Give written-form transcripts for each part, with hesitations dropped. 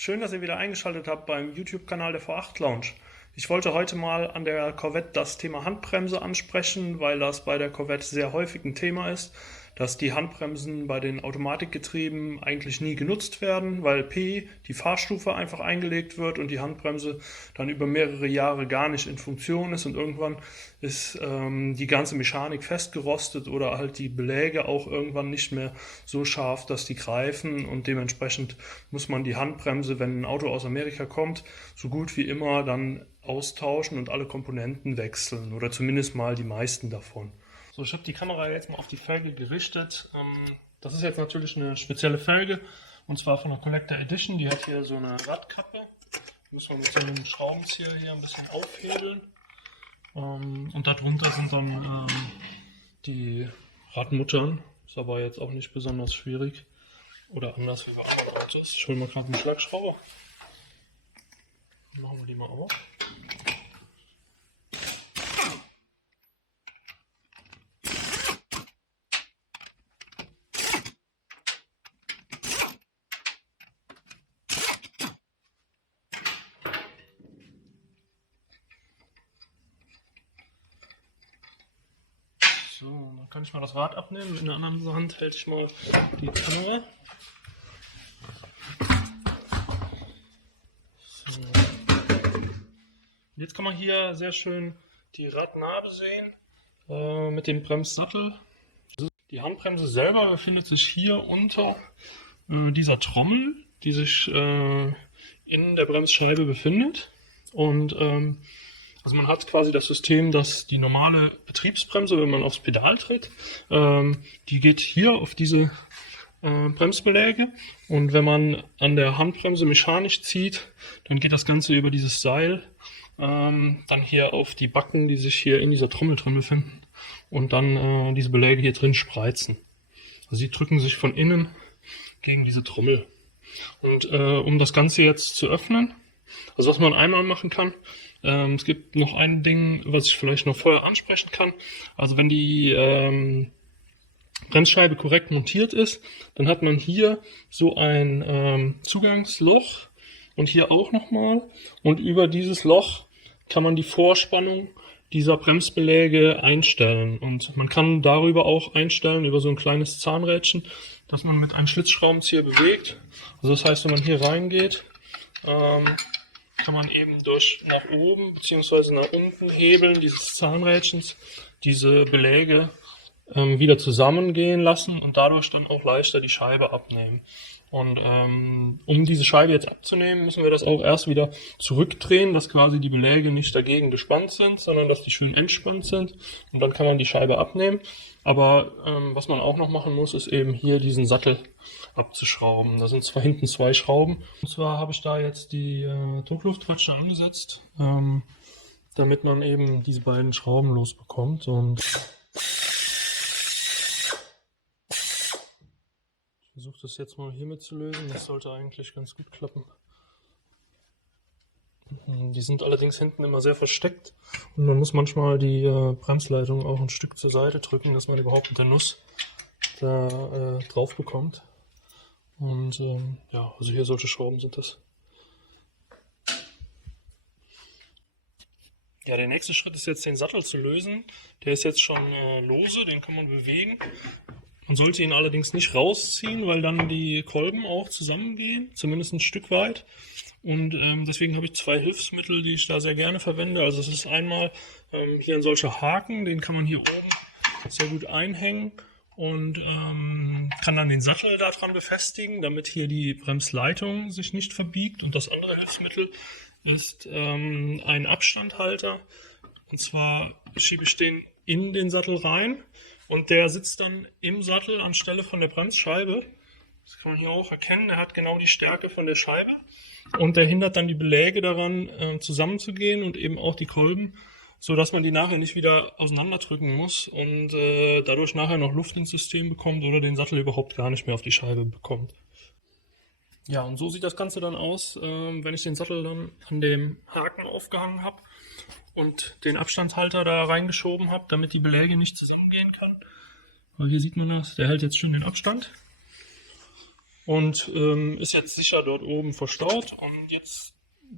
Schön, dass ihr wieder eingeschaltet habt beim YouTube-Kanal der V8 Lounge. Ich wollte heute mal an der Corvette das Thema Handbremse ansprechen, weil das bei der Corvette sehr häufig ein Thema ist, dass die Handbremsen bei den Automatikgetrieben eigentlich nie genutzt werden, weil die Fahrstufe einfach eingelegt wird und die Handbremse dann über mehrere Jahre gar nicht in Funktion ist und irgendwann ist die ganze Mechanik festgerostet oder halt die Beläge auch irgendwann nicht mehr so scharf, dass die greifen, und dementsprechend muss man die Handbremse, wenn ein Auto aus Amerika kommt, so gut wie immer dann austauschen und alle Komponenten wechseln oder zumindest mal die meisten davon. So, ich habe die Kamera jetzt mal auf die Felge gerichtet. Das ist jetzt natürlich eine spezielle Felge, und zwar von der Collector Edition. Die hat hier so eine Radkappe. Die muss man mit so einem Schraubenzieher hier ein bisschen aufhebeln. Und darunter sind dann die Radmuttern. Ist aber jetzt auch nicht besonders schwierig oder anders wie bei anderen Autos. Ich hole mal gerade einen Schlagschrauber. Dann machen wir die mal auf. So, dann kann ich mal das Rad abnehmen. In der anderen Hand halte ich mal die Kamera. So. Jetzt kann man hier sehr schön die Radnabe sehen mit dem Bremssattel. Die Handbremse selber befindet sich hier unter dieser Trommel, die sich in der Bremsscheibe befindet. Und also man hat quasi das System, dass die normale Betriebsbremse, wenn man aufs Pedal tritt, die geht hier auf diese Bremsbeläge, und wenn man an der Handbremse mechanisch zieht, dann geht das Ganze über dieses Seil dann hier auf die Backen, die sich hier in dieser Trommel drin befinden, und dann diese Beläge hier drin spreizen. Also sie drücken sich von innen gegen diese Trommel. Und um das Ganze jetzt zu öffnen, also was man einmal machen kann, es gibt noch ein Ding, was ich vielleicht noch vorher ansprechen kann. Also wenn die Bremsscheibe korrekt montiert ist, dann hat man hier so ein Zugangsloch und hier auch nochmal. Und über dieses Loch kann man die Vorspannung dieser Bremsbeläge einstellen. Und man kann darüber auch einstellen, über so ein kleines Zahnrädchen, dass man mit einem Schlitzschraubenzieher bewegt. Also das heißt, wenn man hier reingeht, kann man eben durch nach oben bzw. nach unten hebeln dieses Zahnrädchens diese Beläge wieder zusammengehen lassen und dadurch dann auch leichter die Scheibe abnehmen. Und um diese Scheibe jetzt abzunehmen, müssen wir das auch erst wieder zurückdrehen, dass quasi die Beläge nicht dagegen gespannt sind, sondern dass die schön entspannt sind, und dann kann man die Scheibe abnehmen. Aber was man auch noch machen muss, ist eben hier diesen Sattel abzuschrauben. Da sind zwar hinten zwei Schrauben. Und zwar habe ich da jetzt die Druckluftrutsche angesetzt, damit man eben diese beiden Schrauben losbekommt. Und ich versuche das jetzt mal hiermit zu lösen. Das sollte eigentlich ganz gut klappen. Die sind allerdings hinten immer sehr versteckt, und man muss manchmal die Bremsleitung auch ein Stück zur Seite drücken, dass man überhaupt mit der Nuss da drauf bekommt. Und ja, also hier solche Schrauben sind das. Ja, der nächste Schritt ist jetzt, den Sattel zu lösen. Der ist jetzt schon lose, den kann man bewegen. Man sollte ihn allerdings nicht rausziehen, weil dann die Kolben auch zusammengehen, zumindest ein Stück weit. Und deswegen habe ich zwei Hilfsmittel, die ich da sehr gerne verwende. Also es ist einmal hier ein solcher Haken, den kann man hier oben sehr gut einhängen und kann dann den Sattel daran befestigen, damit hier die Bremsleitung sich nicht verbiegt. Und das andere Hilfsmittel ist ein Abstandhalter. Und zwar schiebe ich den in den Sattel rein, und der sitzt dann im Sattel anstelle von der Bremsscheibe. Das kann man hier auch erkennen. Er hat genau die Stärke von der Scheibe, und der hindert dann die Beläge daran, zusammenzugehen, und eben auch die Kolben, so dass man die nachher nicht wieder auseinanderdrücken muss und dadurch nachher noch Luft ins System bekommt oder den Sattel überhaupt gar nicht mehr auf die Scheibe bekommt. Ja, und so sieht das Ganze dann aus, wenn ich den Sattel dann an dem Haken aufgehangen habe und den Abstandshalter da reingeschoben habe, damit die Beläge nicht zusammengehen kann. Aber hier sieht man das, der hält jetzt schön den Abstand. und ist jetzt sicher dort oben verstaut. Und jetzt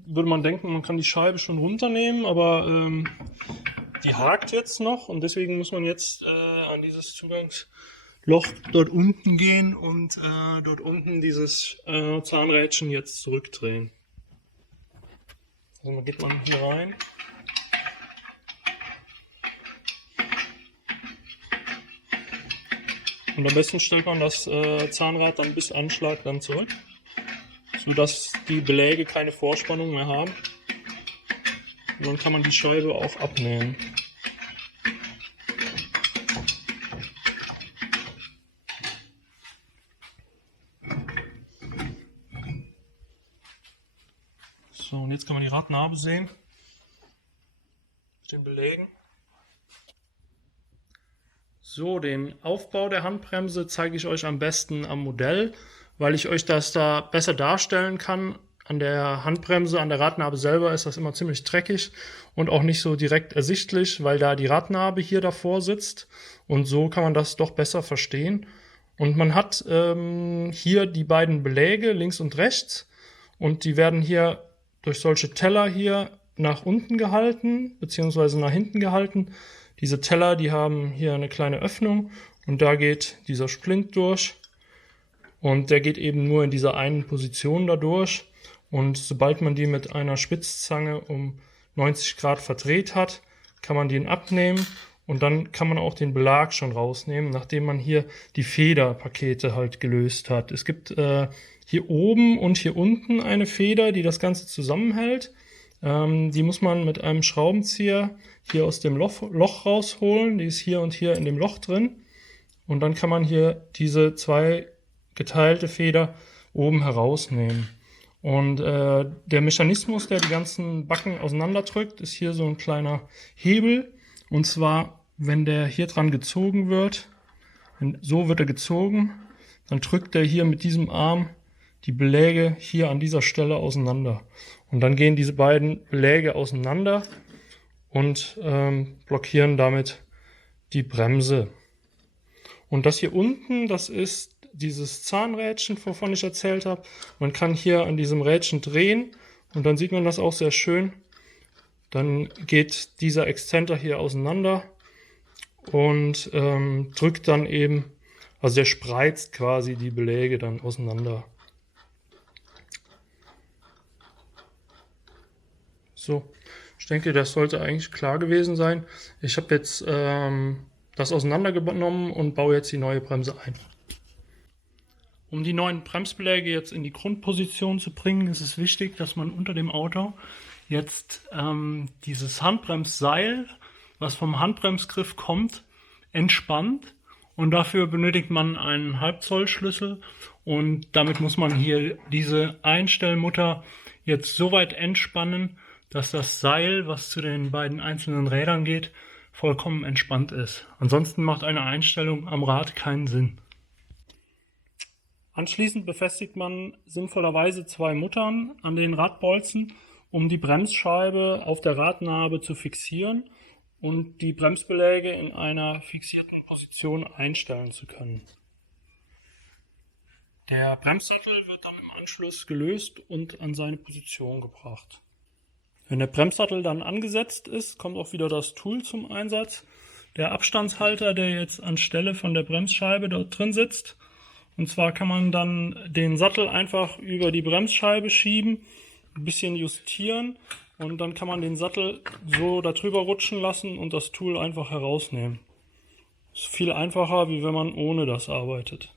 würde man denken, man kann die Scheibe schon runternehmen, aber die hakt jetzt noch und deswegen muss man jetzt an dieses Zugangsloch dort unten gehen und dort unten dieses Zahnrädchen jetzt zurückdrehen. Also dann geht man hier rein. Und am besten stellt man das Zahnrad dann bis Anschlag dann zurück, sodass die Beläge keine Vorspannung mehr haben. Und dann kann man die Scheibe auch abnehmen. So, und jetzt kann man die Radnabe sehen mit den Belägen. So, den Aufbau der Handbremse zeige ich euch am besten am Modell, weil ich euch das da besser darstellen kann. An der Handbremse, an der Radnabe selber ist das immer ziemlich dreckig und auch nicht so direkt ersichtlich, weil da die Radnabe hier davor sitzt und so kann man das doch besser verstehen. Und man hat hier die beiden Beläge links und rechts und die werden hier durch solche Teller hier nach unten gehalten, beziehungsweise nach hinten gehalten. Diese Teller, die haben hier eine kleine Öffnung und da geht dieser Splint durch und der geht eben nur in dieser einen Position da durch und sobald man die mit einer Spitzzange um 90 Grad verdreht hat, kann man den abnehmen und dann kann man auch den Belag schon rausnehmen, nachdem man hier die Federpakete halt gelöst hat. Es gibt hier oben und hier unten eine Feder, die das Ganze zusammenhält. Die muss man mit einem Schraubenzieher hier aus dem Loch rausholen. Die ist hier und hier in dem Loch drin. Und dann kann man hier diese zwei geteilte Feder oben herausnehmen. Und der Mechanismus, der die ganzen Backen auseinanderdrückt, ist hier so ein kleiner Hebel. Und zwar, wenn der hier dran gezogen wird, so wird er gezogen, dann drückt er hier mit diesem Arm die Beläge hier an dieser Stelle auseinander. Und dann gehen diese beiden Beläge auseinander und blockieren damit die Bremse. Und das hier unten, das ist dieses Zahnrädchen, wovon ich erzählt habe. Man kann hier an diesem Rädchen drehen und dann sieht man das auch sehr schön. Dann geht dieser Exzenter hier auseinander und drückt dann eben, also der spreizt quasi die Beläge dann auseinander. So, ich denke, das sollte eigentlich klar gewesen sein. Ich habe jetzt das auseinandergenommen und baue jetzt die neue Bremse ein. Um die neuen Bremsbeläge jetzt in die Grundposition zu bringen, ist es wichtig, dass man unter dem Auto jetzt dieses Handbremsseil, was vom Handbremsgriff kommt, entspannt. Und dafür benötigt man einen Halbzollschlüssel und damit muss man hier diese Einstellmutter jetzt so weit entspannen, dass das Seil, was zu den beiden einzelnen Rädern geht, vollkommen entspannt ist. Ansonsten macht eine Einstellung am Rad keinen Sinn. Anschließend befestigt man sinnvollerweise zwei Muttern an den Radbolzen, um die Bremsscheibe auf der Radnabe zu fixieren und die Bremsbeläge in einer fixierten Position einstellen zu können. Der Bremssattel wird dann im Anschluss gelöst und an seine Position gebracht. Wenn der Bremssattel dann angesetzt ist, kommt auch wieder das Tool zum Einsatz. Der Abstandshalter, der jetzt anstelle von der Bremsscheibe dort drin sitzt. Und zwar kann man dann den Sattel einfach über die Bremsscheibe schieben, ein bisschen justieren und dann kann man den Sattel so darüber rutschen lassen und das Tool einfach herausnehmen. Ist viel einfacher, wie wenn man ohne das arbeitet.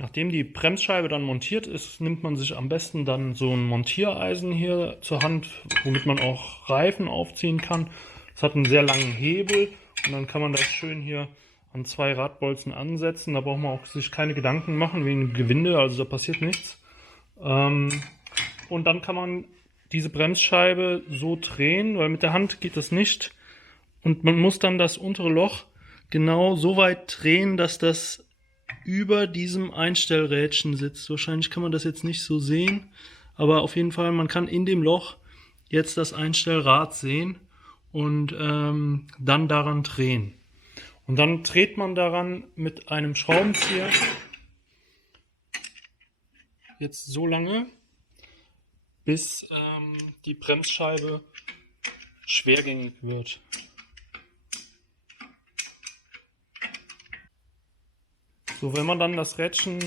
Nachdem die Bremsscheibe dann montiert ist, nimmt man sich am besten dann so ein Montiereisen hier zur Hand, womit man auch Reifen aufziehen kann. Es hat einen sehr langen Hebel und dann kann man das schön hier an zwei Radbolzen ansetzen. Da braucht man auch sich keine Gedanken machen wegen dem Gewinde, also da passiert nichts. Und dann kann man diese Bremsscheibe so drehen, weil mit der Hand geht das nicht. Und man muss dann das untere Loch genau so weit drehen, dass das über diesem Einstellrädchen sitzt. Wahrscheinlich kann man das jetzt nicht so sehen, aber auf jeden Fall, man kann in dem Loch jetzt das Einstellrad sehen und dann daran drehen. Und dann dreht man daran mit einem Schraubenzieher jetzt so lange, bis die Bremsscheibe schwergängig wird. So, wenn man dann das Rädchen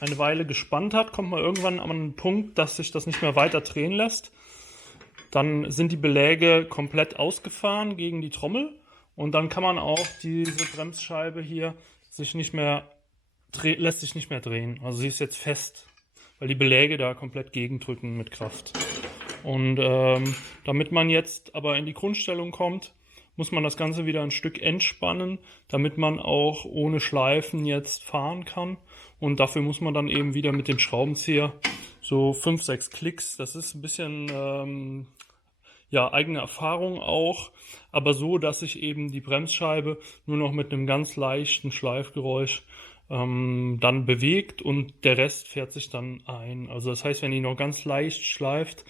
eine Weile gespannt hat, kommt man irgendwann an einen Punkt, dass sich das nicht mehr weiter drehen lässt. Dann sind die Beläge komplett ausgefahren gegen die Trommel und dann kann man auch diese Bremsscheibe hier lässt sich nicht mehr drehen. Also sie ist jetzt fest, weil die Beläge da komplett gegendrücken mit Kraft. Und damit man jetzt aber in die Grundstellung kommt, muss man das Ganze wieder ein Stück entspannen, damit man auch ohne Schleifen jetzt fahren kann. Und dafür muss man dann eben wieder mit dem Schraubenzieher so 5, 6 Klicks, das ist ein bisschen eigene Erfahrung auch, aber so, dass sich eben die Bremsscheibe nur noch mit einem ganz leichten Schleifgeräusch dann bewegt und der Rest fährt sich dann ein. Also das heißt, wenn die noch ganz leicht schleift,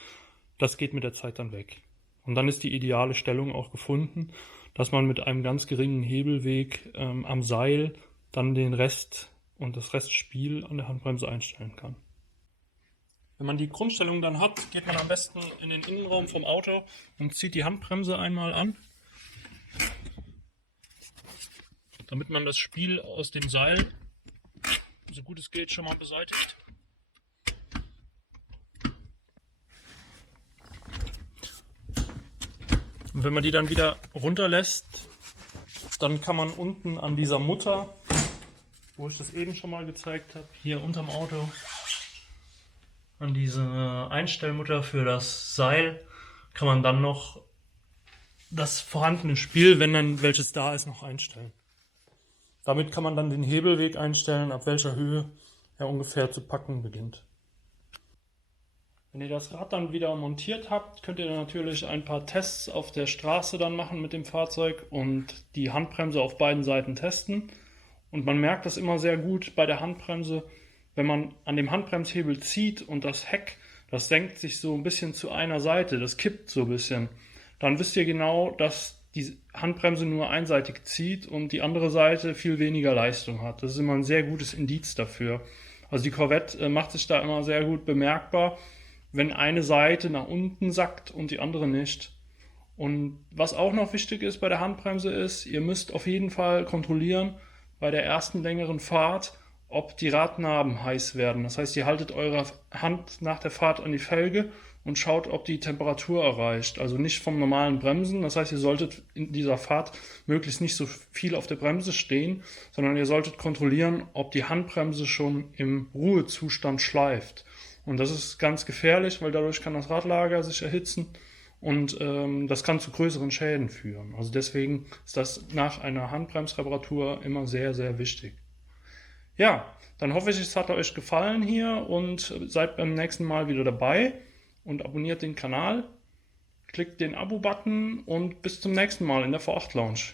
das geht mit der Zeit dann weg. Und dann ist die ideale Stellung auch gefunden, dass man mit einem ganz geringen Hebelweg am Seil dann den Rest und das Restspiel an der Handbremse einstellen kann. Wenn man die Grundstellung dann hat, geht man am besten in den Innenraum vom Auto und zieht die Handbremse einmal an, damit man das Spiel aus dem Seil, so gut es geht, schon mal beseitigt. Und wenn man die dann wieder runterlässt, dann kann man unten an dieser Mutter, wo ich das eben schon mal gezeigt habe, hier unterm Auto, an diese Einstellmutter für das Seil, kann man dann noch das vorhandene Spiel, wenn dann welches da ist, noch einstellen. Damit kann man dann den Hebelweg einstellen, ab welcher Höhe er ungefähr zu packen beginnt. Wenn ihr das Rad dann wieder montiert habt, könnt ihr dann natürlich ein paar Tests auf der Straße dann machen mit dem Fahrzeug und die Handbremse auf beiden Seiten testen. Und man merkt das immer sehr gut bei der Handbremse, wenn man an dem Handbremshebel zieht und das Heck, das senkt sich so ein bisschen zu einer Seite, das kippt so ein bisschen, dann wisst ihr genau, dass die Handbremse nur einseitig zieht und die andere Seite viel weniger Leistung hat. Das ist immer ein sehr gutes Indiz dafür. Also die Corvette macht sich da immer sehr gut bemerkbar, wenn eine Seite nach unten sackt und die andere nicht. Und was auch noch wichtig ist bei der Handbremse ist, ihr müsst auf jeden Fall kontrollieren bei der ersten längeren Fahrt, ob die Radnaben heiß werden. Das heißt, ihr haltet eure Hand nach der Fahrt an die Felge und schaut, ob die Temperatur erreicht. Also nicht vom normalen Bremsen. Das heißt, ihr solltet in dieser Fahrt möglichst nicht so viel auf der Bremse stehen, sondern ihr solltet kontrollieren, ob die Handbremse schon im Ruhezustand schleift. Und das ist ganz gefährlich, weil dadurch kann das Radlager sich erhitzen und das kann zu größeren Schäden führen. Also deswegen ist das nach einer Handbremsreparatur immer sehr, sehr wichtig. Ja, dann hoffe ich, es hat euch gefallen hier und seid beim nächsten Mal wieder dabei und abonniert den Kanal, klickt den Abo-Button und bis zum nächsten Mal in der V8 Lounge.